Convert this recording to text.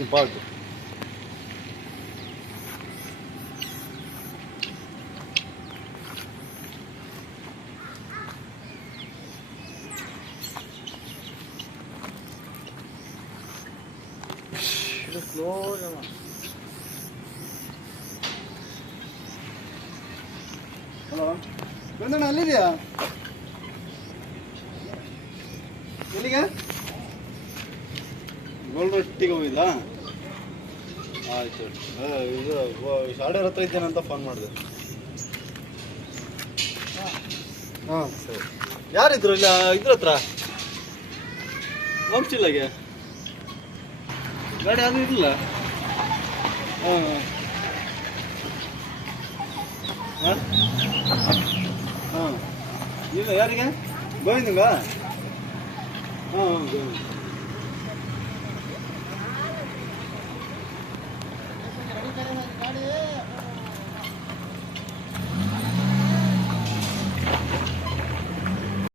Pago. ಇದು close ಅಮ್ಮ. Hello ಬಂದಣ್ಣ, ಅಲ್ಲಿದೆಯಾ? ಎಲ್ಲಿಗೆ? ಗೋಲ್ರಟ್ಟಿಗೆ ಹೋಗಿಲ್ಲ? ಆಯ್ತು. ಇದು ಶಾಡೆಯವ್ರ ಹತ್ರ ಇದ್ದೇನೆ ಅಂತ ಫೋನ್ ಮಾಡಿದೆ. ಹಾಂ ಸರಿ. ಯಾರಿದ್ರು ಇಲ್ಲ ಇದ್ರ ಹತ್ರ? ವಂಶಿಲ್ಲಾಗೆ ಗಾಡಿ ಅದು ಇರಲಿಲ್ಲ. ಹಾಂ ಹಾಂ ಹಾಂ ಇಲ್ಲ. ಯಾರಿಗೆ? ಗೋವಿಂದಂಗ? ಹಾಂ ಗೋವಿಂದ.